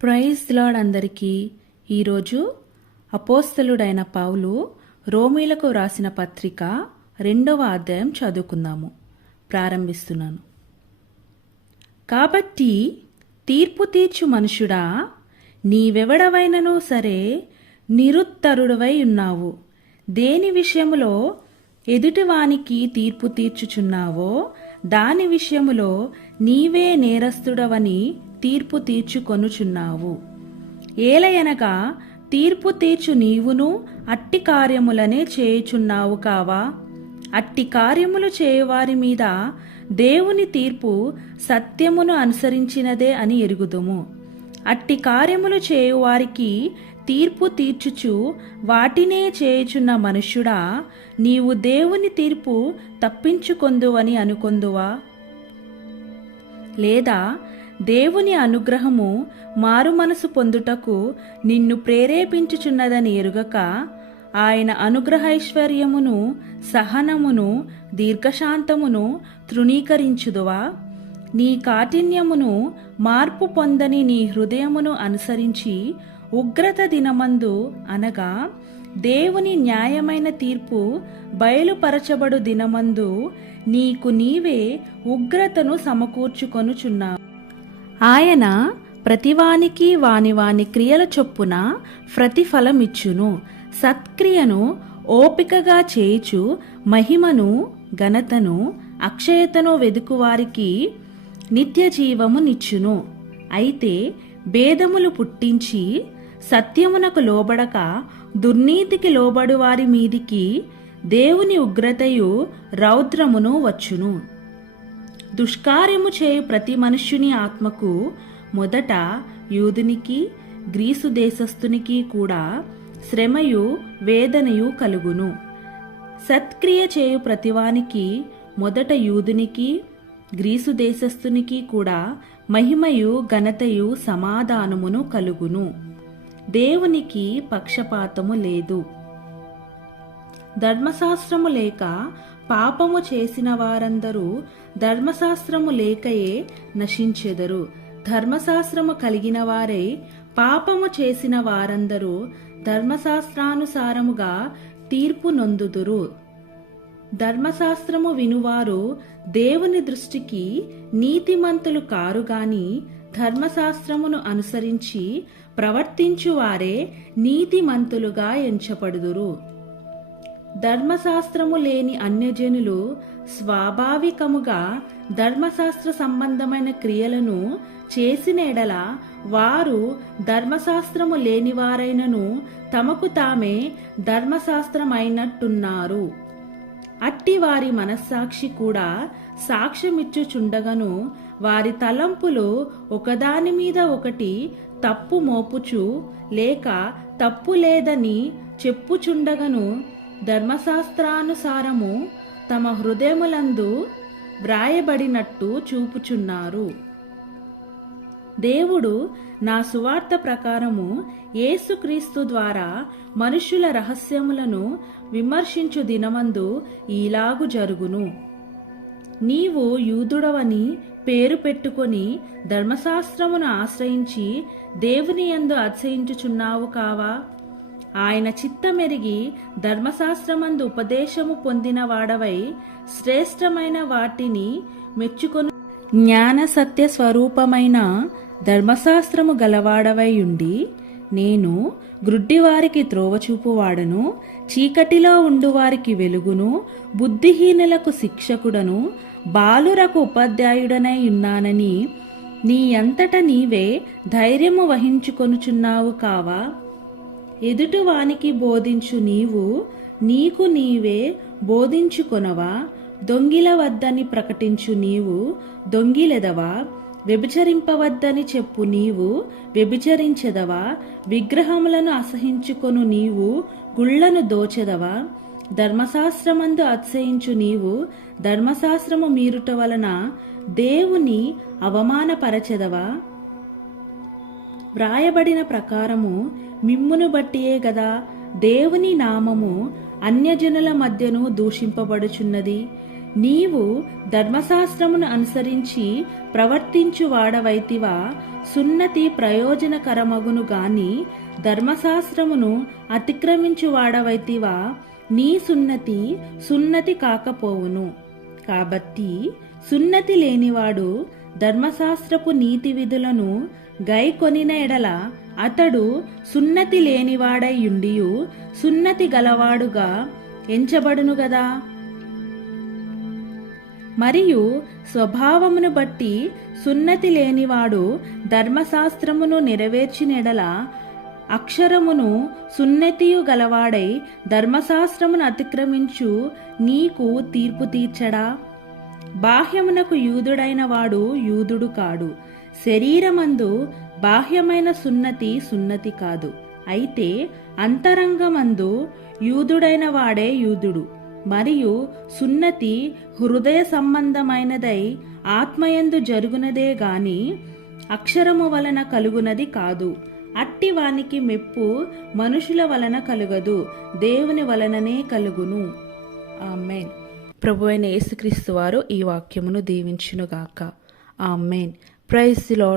Praise lord అందరికీ. ఈరోజు అపోస్తలుడైన పౌలు రోమీలకు వ్రాసిన పత్రిక 2వ అధ్యాయం చదువుకుందాము. ప్రారంభిస్తున్నాను. కాబట్టి తీర్పు తీర్చు మనుషుడా, నీవెవడవైనను సరే నిరుత్తరుడవై ఉన్నావు. దేని విషయములో ఎదుటివానికి తీర్పు తీర్చుచున్నావో దాని విషయములో నీవే నేరస్తుడవని తీర్పు తీర్చుకొనుచున్నావు. ఏలయనగా తీర్పు తీర్చు నీవును అట్టి కార్యములనే చేయుచున్నావు కావా? అట్టి కార్యములు చేయువారి మీద దేవుని తీర్పు సత్యమును అనుసరించినదే అని ఎరుగుదుము. అట్టి కార్యములు చేయువారికి తీర్పు తీర్చుచు వాటినే చేయుచున్న మనుష్యుడా, నీవు దేవుని తీర్పు తప్పించుకొందువని అనుకొందువా? లేదా దేవుని అనుగ్రహము మారు మనసు పొందుటకు నిన్ను ప్రేరేపించుచున్నదని ఎరుగక ఆయన అనుగ్రహైశ్వర్యమును సహనమును దీర్ఘశాంతమును తృణీకరించుదువా? నీ కాఠిన్యమును మార్పు పొందని నీ హృదయమును అనుసరించి ఉగ్రత దినమందు అనగా దేవుని న్యాయమైన తీర్పు బయలుపరచబడు దినమందు నీకు నీవే ఉగ్రతను సమకూర్చుకొనుచున్నావు. ఆయన ప్రతివానికి వాని వాని క్రియల చొప్పున ప్రతిఫలమిచ్చును. సత్క్రియను ఓపికగా చేయుచు మహిమను ఘనతను అక్షయతను వెదుకువారికి నిత్య జీవమునిచ్చును. అయితే భేదములు పుట్టించి సత్యమునకు లోబడక దుర్నీతికి లోబడు వారి మీదికి దేవుని ఉగ్రతయు రౌద్రమును వచ్చును. దుష్కార్యము చేయు ప్రతి మనుష్యుని ఆత్మకు మొదట యూదునికి గ్రీసు దేశస్థునికి కూడా శ్రమయు వేదనయు కలుగును. సత్క్రియ చేయు ప్రతివానికి మొదట యూదునికి గ్రీసు దేశస్థునికి కూడా మహిమయు ఘనతయు సమాధానమును కలుగును. దేవునికి పక్షపాతము లేదు. ధర్మశాస్త్రము లేక పాపము చేసిన వారందరూ ధర్మశాస్త్రము లేకయే నశించెదరు. ధర్మశాస్త్రము కలిగిన వారై పాపము చేసిన వారందరూ ధర్మశాస్త్రానుసారముగా తీర్పు నొందుదురు. ధర్మశాస్త్రము వినువారు దేవుని దృష్టికి నీతిమంతులు కారుగాని ధర్మశాస్త్రమును అనుసరించి ప్రవర్తించువారే నీతిమంతులుగా ఎంచబడుదురు. ధర్మశాస్త్రము లేని అన్యజనులు స్వాభావికముగా ధర్మశాస్త్ర సంబంధమైన క్రియలను చేసిన ఎడల వారు ధర్మశాస్త్రము లేనివారైనను తమకు తామే ధర్మశాస్త్రమైనట్టున్నారు. అట్టి వారి మనస్సాక్షి కూడా సాక్ష్యమిచ్చుచుండగను వారి తలంపులు ఒకదాని మీద ఒకటి తప్పు మోపుచు లేక తప్పు లేదని చెప్పుచుండగను ధర్మశాస్త్రానుసారము తమ హృదయములందు వ్రాయబడినట్టు చూపుచున్నారు. దేవుడు నా సువార్త ప్రకారము యేసుక్రీస్తు ద్వారా మనుష్యుల రహస్యములను విమర్శించు దినమందు ఈలాగు జరుగును. నీవు యూదుడవని పేరు పెట్టుకొని ధర్మశాస్త్రమును ఆశ్రయించి దేవుని యందు అతిశయించుచున్నావు కావా? ఆయన చిత్తమెరిగి ధర్మశాస్త్రమందు ఉపదేశము పొందిన వాడవై శ్రేష్టమైన వాటిని మెచ్చుకొను. జ్ఞాన సత్య స్వరూపమైన ధర్మశాస్త్రము గలవాడవై ఉండి నేను గ్రుడ్డివారికి త్రోవచూపువాడను, చీకటిలో ఉండువారికి వెలుగును, బుద్ధిహీనులకు శిక్షకుడను, బాలురకు ఉపాధ్యాయుడనై ఉన్నానని నీ అంతట నీవే ధైర్యము వహించుకొనుచున్నావు కావా? ఎదుటివానికి బోధించు నీవు నీకు నీవే బోధించుకొనవా? దొంగిల వద్దని ప్రకటించు నీవు దొంగిలెదవా? వ్యభిచరింపవద్దని చెప్పు నీవు వ్యభిచరించెదవా? విగ్రహములను అసహించుకొను నీవు గుళ్లను దోచెదవా? ధర్మశాస్త్రమందు అతిశయించు నీవు ధర్మశాస్త్రము మీరుట వలన దేవుని అవమానపరచెదవా? వ్రాయబడిన ప్రకారము మిమ్మును బట్టియే గదా దేవుని నామము అన్యజనుల మధ్యను దూషింపబడుచున్నది. నీవు ధర్మశాస్త్రమును అనుసరించి ప్రవర్తించువాడవైతివా సున్నతి ప్రయోజనకరమగును గాని ధర్మశాస్త్రమును అతిక్రమించువాడవైతివా నీ సున్నతి కాకపోవును. కాబట్టి సున్నతి లేనివాడు ధర్మశాస్త్రపు నీతి విధులను గైకొనిన ఎడల అతడు సున్నతి లేనివాడై యుండియు సున్నతి గలవాడుగా ఎంచబడును గదా. మరియు స్వభావమును బట్టి సున్నతి లేనివాడు ధర్మశాస్త్రమును నెరవేర్చినెడల అక్షరమును సున్నతియు గలవాడై ధర్మశాస్త్రమును అతిక్రమించు నీకు తీర్పు తీర్చడా. బాహ్యమునకు యూదుడైన వాడు యూదుడు కాడు, శరీరమందు బాహ్యమైన సున్నతి కాదు, అయితే అంతరంగమందు యూదుడైన వాడే యూదుడు. మరియు సున్నతి హృదయ సంబంధమైనదై ఆత్మయందు జరుగునదే గాని అక్షరము వలన కలుగునది కాదు. అట్టి వానికి మెప్పు మనుషుల వలన కలుగదు, దేవుని వలననే కలుగును. ఆమేన్. ప్రభువైన యేసుక్రీస్తు వారు ఈ వాక్యమును దీవించునుగాక. ఆమేన్. Praise the lord.